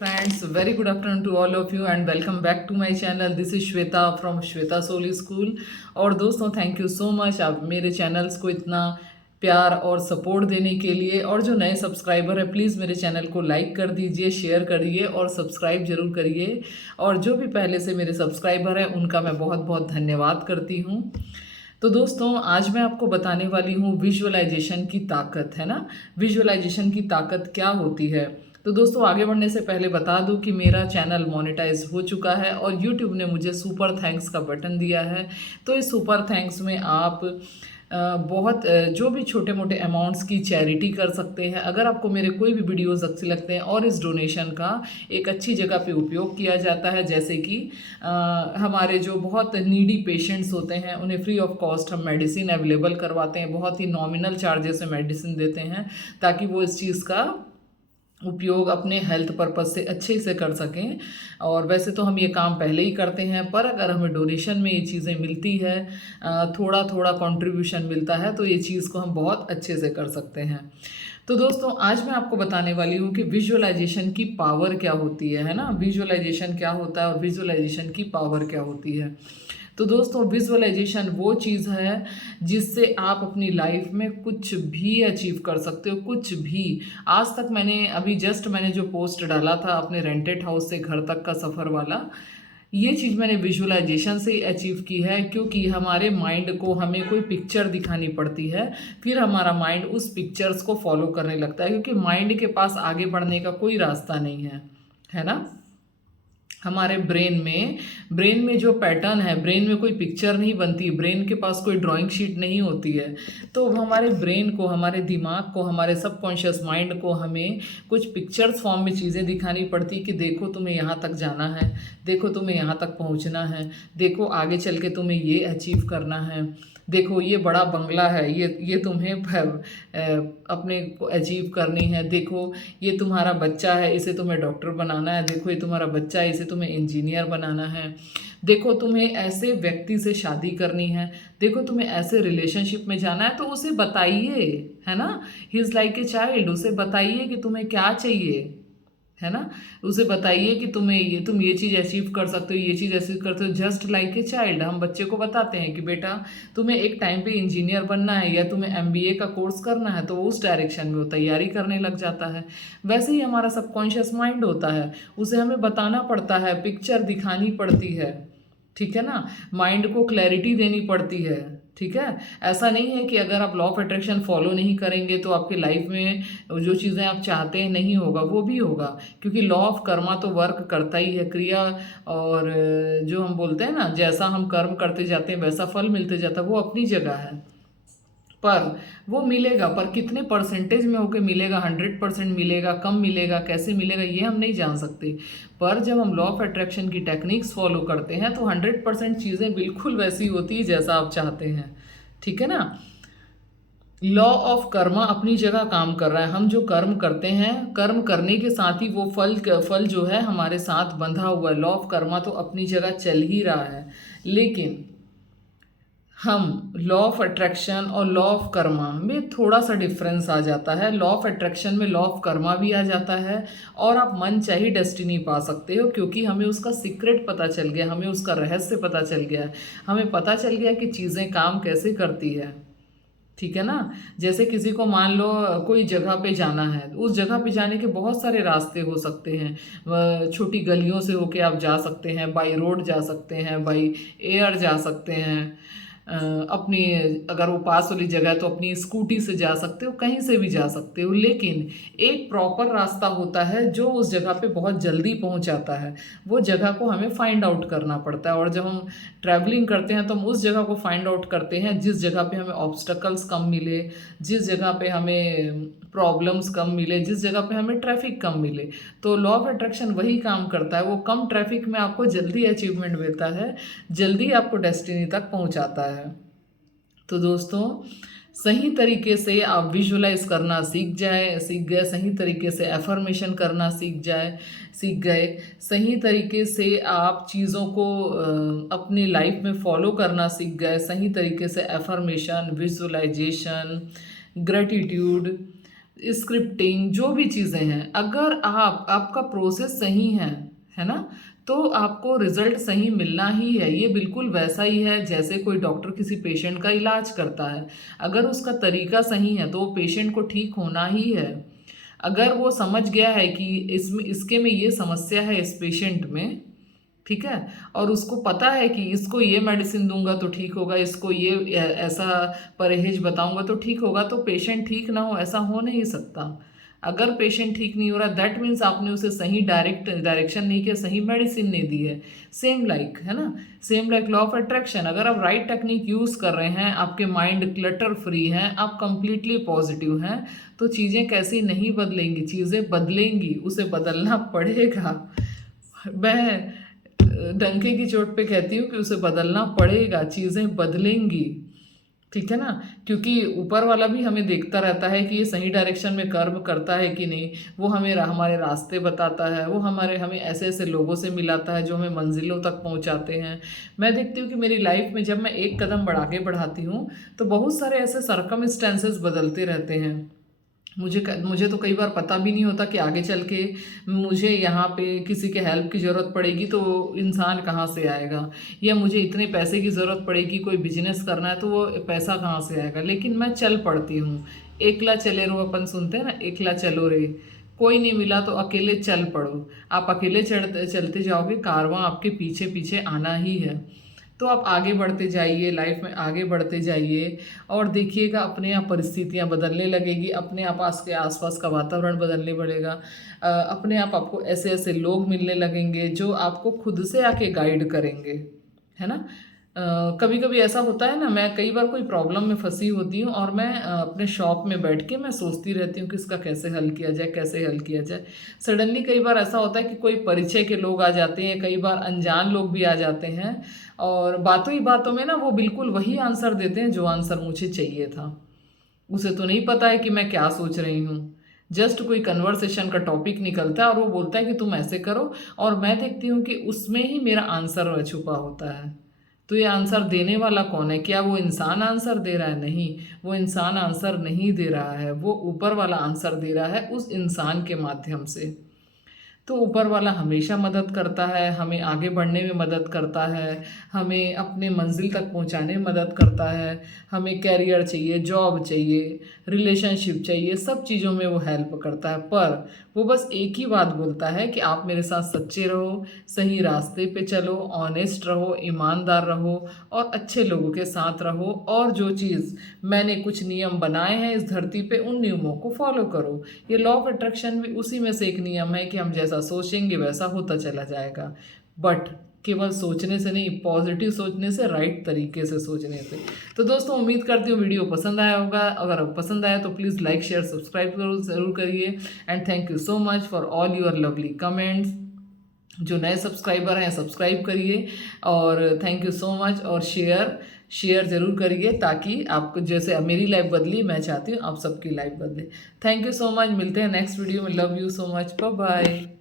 Friends, very good afternoon to all of you and welcome back to my channel. This is Shweta from Shweta Soli School. और दोस्तों thank you so much आप मेरे channels को इतना प्यार और support देने के लिए। और जो नए सब्सक्राइबर है प्लीज़ मेरे चैनल को लाइक कर दीजिए, शेयर करिए और सब्सक्राइब जरूर करिए। और जो भी पहले से मेरे सब्सक्राइबर हैं उनका मैं बहुत बहुत धन्यवाद करती हूँ। तो दोस्तों आज मैं आपको बताने वाली हूँ विजुअलाइजेशन की ताकत, है ना। विजुअलाइजेशन की ताकत क्या होती है। तो दोस्तों आगे बढ़ने से पहले बता दूं कि मेरा चैनल मोनेटाइज हो चुका है और YouTube ने मुझे सुपर थैंक्स का बटन दिया है। तो इस सुपर थैंक्स में आप बहुत जो भी छोटे मोटे अमाउंट्स की चैरिटी कर सकते हैं। अगर आपको मेरे कोई भी वीडियोस अच्छे लगते हैं और इस डोनेशन का एक अच्छी जगह पे उपयोग किया जाता है, जैसे कि हमारे जो बहुत नीडी पेशेंट्स होते हैं उन्हें फ्री ऑफ कॉस्ट हम मेडिसिन अवेलेबल करवाते हैं, बहुत ही नॉमिनल चार्जेस में मेडिसिन देते हैं ताकि वो इस चीज़ का उपयोग अपने हेल्थ पर्पज़ से अच्छे से कर सकें। और वैसे तो हम ये काम पहले ही करते हैं, पर अगर हमें डोनेशन में ये चीज़ें मिलती है, थोड़ा थोड़ा कंट्रीब्यूशन मिलता है, तो ये चीज़ को हम बहुत अच्छे से कर सकते हैं। तो दोस्तों आज मैं आपको बताने वाली हूँ कि विजुअलाइजेशन की पावर क्या होती है ना। विजुअलाइजेशन क्या होता है और विजुअलाइजेशन की पावर क्या होती है। तो दोस्तों विजुअलाइजेशन वो चीज़ है जिससे आप अपनी लाइफ में कुछ भी अचीव कर सकते हो, कुछ भी। आज तक मैंने जो पोस्ट डाला था अपने रेंटेड हाउस से घर तक का सफ़र वाला, ये चीज़ मैंने विजुअलाइजेशन से ही अचीव की है। क्योंकि हमारे माइंड को हमें कोई पिक्चर दिखानी पड़ती है, फिर हमारा माइंड उस पिक्चर्स को फॉलो करने लगता है, क्योंकि माइंड के पास आगे बढ़ने का कोई रास्ता नहीं है ना। हमारे ब्रेन में जो पैटर्न है, ब्रेन में कोई पिक्चर नहीं बनती, ब्रेन के पास कोई ड्राइंग शीट नहीं होती है। तो हमारे ब्रेन को, हमारे दिमाग को, हमारे सबकॉन्शियस माइंड को हमें कुछ पिक्चर्स फॉर्म में चीज़ें दिखानी पड़ती कि देखो तुम्हें यहाँ तक जाना है, देखो तुम्हें यहाँ तक पहुँचना है, देखो आगे चल के तुम्हें ये अचीव करना है, देखो ये बड़ा बंगला है, ये तुम्हें अपने को अचीव करनी है, देखो ये तुम्हारा बच्चा है, इसे तुम्हें डॉक्टर बनाना है, देखो ये तुम्हारा बच्चा है, इसे तुम्हें इंजीनियर बनाना है, देखो तुम्हें ऐसे व्यक्ति से शादी करनी है, देखो तुम्हें ऐसे रिलेशनशिप में जाना है। तो उसे बताइए, है ना। He is like a child, उसे बताइए कि तुम्हें क्या चाहिए, है ना। उसे बताइए कि तुम ये चीज़ अचीव कर सकते हो, ये चीज़ अचीव करते हो, जस्ट लाइक ए चाइल्ड। हम बच्चे को बताते हैं कि बेटा तुम्हें एक टाइम पे इंजीनियर बनना है या तुम्हें एमबीए का कोर्स करना है, तो वो उस डायरेक्शन में वो तैयारी करने लग जाता है। वैसे ही हमारा सबकॉन्शियस माइंड होता है, उसे हमें बताना पड़ता है, पिक्चर दिखानी पड़ती है, ठीक है ना। माइंड को क्लैरिटी देनी पड़ती है, ठीक है। ऐसा नहीं है कि अगर आप लॉ ऑफ अट्रैक्शन फॉलो नहीं करेंगे तो आपकी लाइफ में जो चीज़ें आप चाहते हैं नहीं होगा, वो भी होगा। क्योंकि लॉ ऑफ कर्मा तो वर्क करता ही है, क्रिया। और जो हम बोलते हैं ना, जैसा हम कर्म करते जाते हैं वैसा फल मिलते जाता है, वो अपनी जगह है। पर वो मिलेगा, पर कितने परसेंटेज में होके मिलेगा, 100% मिलेगा, कम मिलेगा, कैसे मिलेगा ये हम नहीं जान सकते। पर जब हम लॉ ऑफ अट्रैक्शन की टेक्निक्स फॉलो करते हैं तो 100% चीज़ें बिल्कुल वैसी होती है जैसा आप चाहते हैं, ठीक है ना। लॉ ऑफ कर्मा अपनी जगह काम कर रहा है। हम जो कर्म करते हैं, कर्म करने के साथ ही वो फल जो है हमारे साथ बंधा हुआ है। लॉ ऑफ कर्मा तो अपनी जगह चल ही रहा है, लेकिन हम लॉ ऑफ अट्रैक्शन और लॉ ऑफ कर्मा में थोड़ा सा डिफरेंस आ जाता है। लॉ ऑफ अट्रैक्शन में लॉ ऑफ कर्मा भी आ जाता है और आप मन चाही डेस्टिनी पा सकते हो, क्योंकि हमें उसका सीक्रेट पता चल गया, हमें उसका रहस्य पता चल गया, हमें पता चल गया कि चीज़ें काम कैसे करती है, ठीक है ना। जैसे किसी को मान लो कोई जगह पे जाना है, उस जगह पे जाने के बहुत सारे रास्ते हो सकते हैं। छोटी गलियों से होके आप जा सकते हैं, बाई रोड जा सकते हैं, बाई एयर जा सकते हैं। अपनी अगर वो पास वाली जगह है तो अपनी स्कूटी से जा सकते हो, कहीं से भी जा सकते हो। लेकिन एक प्रॉपर रास्ता होता है जो उस जगह पे बहुत जल्दी पहुंचाता है। वो जगह को हमें फाइंड आउट करना पड़ता है। और जब हम ट्रैवलिंग करते हैं तो हम उस जगह को फाइंड आउट करते हैं जिस जगह पे हमें ऑब्स्टकल्स कम मिले, जिस जगह पे हमें प्रॉब्लम्स कम मिले, जिस जगह पे हमें ट्रैफिक कम मिले। तो लॉ ऑफ अट्रैक्शन वही काम करता है, वो कम ट्रैफिक में आपको जल्दी अचीवमेंट देता है, जल्दी आपको डेस्टिनी तक पहुंचाता है। तो दोस्तों सही तरीके से आप विजुअलाइज करना सीख गए, सही तरीके से एफर्मेशन करना सीख गए, सही तरीके से आप चीज़ों को अपनी लाइफ में फॉलो करना सीख गए, सही तरीके से एफर्मेशन, विजुअलाइजेशन, ग्रेटिट्यूड, स्क्रिप्टिंग, जो भी चीज़ें हैं, अगर आपका प्रोसेस सही है ना, तो आपको रिजल्ट सही मिलना ही है। ये बिल्कुल वैसा ही है जैसे कोई डॉक्टर किसी पेशेंट का इलाज करता है। अगर उसका तरीका सही है तो वो पेशेंट को ठीक होना ही है। अगर वो समझ गया है कि इसमें इसके में ये समस्या है इस पेशेंट में, ठीक है, और उसको पता है कि इसको ये मेडिसिन दूंगा तो ठीक होगा, इसको ये ऐसा परहेज बताऊंगा तो ठीक होगा, तो पेशेंट ठीक ना हो ऐसा हो नहीं सकता। अगर पेशेंट ठीक नहीं हो रहा, दैट मीन्स आपने उसे सही डायरेक्शन नहीं किया, सही मेडिसिन नहीं दी है। सेम लाइक है ना, same like law of attraction, अगर आप राइट टेक्निक यूज़ कर रहे हैं, आपके माइंड क्लटर फ्री हैं, आप कंप्लीटली पॉजिटिव हैं, तो चीज़ें कैसी नहीं बदलेंगी, चीज़ें बदलेंगी, उसे बदलना पड़ेगा। मैं डंके की चोट पे कहती हूँ कि उसे बदलना पड़ेगा, चीज़ें बदलेंगी, ठीक है ना, क्योंकि ऊपर वाला भी हमें देखता रहता है कि ये सही डायरेक्शन में कर्म करता है कि नहीं। वो हमें हमारे रास्ते बताता है, वो हमें ऐसे ऐसे लोगों से मिलाता है जो हमें मंजिलों तक पहुंचाते हैं। मैं देखती हूँ कि मेरी लाइफ में जब मैं एक कदम आगे बढ़ाती हूँ तो बहुत सारे ऐसे सर्कमस्टेंसेस बदलते रहते हैं। मुझे तो कई बार पता भी नहीं होता कि आगे चल के मुझे यहाँ पे किसी के हेल्प की ज़रूरत पड़ेगी तो वो इंसान कहाँ से आएगा, या मुझे इतने पैसे की ज़रूरत पड़ेगी, कोई बिजनेस करना है तो वो पैसा कहाँ से आएगा। लेकिन मैं चल पड़ती हूँ। एकला चले रो, अपन सुनते हैं ना, एकला चलो रे। कोई नहीं मिला तो अकेले चल पड़ो। आप अकेले चलते जाओगे, कारवां आपके पीछे पीछे आना ही है। तो आप आगे बढ़ते जाइए, लाइफ में आगे बढ़ते जाइए, और देखिएगा अपने आप परिस्थितियाँ बदलने लगेगी, अपने आप के आसपास का वातावरण बदलने पड़ेगा। अपने आप आपको ऐसे ऐसे लोग मिलने लगेंगे जो आपको खुद से आके गाइड करेंगे, है ना। कभी कभी ऐसा होता है ना, मैं कई बार कोई प्रॉब्लम में फंसी होती हूँ और मैं अपने शॉप में बैठ के मैं सोचती रहती हूँ कि इसका कैसे हल किया जाए, कैसे हल किया जाए। सडनली कई बार ऐसा होता है कि कोई परिचय के लोग आ जाते हैं, कई बार अनजान लोग भी आ जाते हैं, और बातों ही बातों में ना वो बिल्कुल वही आंसर देते हैं जो आंसर मुझे चाहिए था। उसे तो नहीं पता है कि मैं क्या सोच रही हूँ। जस्ट कोई कन्वर्सेशन का टॉपिक निकलता है और वो बोलता है कि तुम ऐसे करो, और मैं देखती हूँ कि उसमें ही मेरा आंसर छुपा होता है। तो ये आंसर देने वाला कौन है? क्या वो इंसान आंसर दे रहा है? नहीं, वो इंसान आंसर नहीं दे रहा है, वो ऊपर वाला आंसर दे रहा है उस इंसान के माध्यम से। तो ऊपर वाला हमेशा मदद करता है, हमें आगे बढ़ने में मदद करता है, हमें अपने मंजिल तक पहुंचाने में मदद करता है। हमें कैरियर चाहिए, जॉब चाहिए, रिलेशनशिप चाहिए, सब चीज़ों में वो हेल्प करता है। पर वो बस एक ही बात बोलता है कि आप मेरे साथ सच्चे रहो, सही रास्ते पे चलो, ऑनेस्ट रहो, ईमानदार रहो, और अच्छे लोगों के साथ रहो, और जो चीज़ मैंने कुछ नियम बनाए हैं इस धरती पे उन नियमों को फॉलो करो। ये लॉ ऑफ अट्रैक्शन भी उसी में से एक नियम है कि हम जैसा सोचेंगे वैसा होता चला जाएगा। बट केवल सोचने से नहीं, पॉजिटिव सोचने से, राइट तरीके से सोचने से। तो दोस्तों, उम्मीद करती हूँ वीडियो पसंद आया होगा। अगर पसंद आया तो प्लीज़ लाइक शेयर सब्सक्राइब ज़रूर करिए। And thank you so much for all your lovely comments. जो नए सब्सक्राइबर हैं सब्सक्राइब करिए, और थैंक यू सो मच। और शेयर ज़रूर करिए, ताकि आपको जैसे मेरी लाइफ बदली, मैं चाहती हूँ आप सबकी लाइफ बदले। थैंक यू सो मच, मिलते हैं नेक्स्ट वीडियो में। Love you so much, bye bye.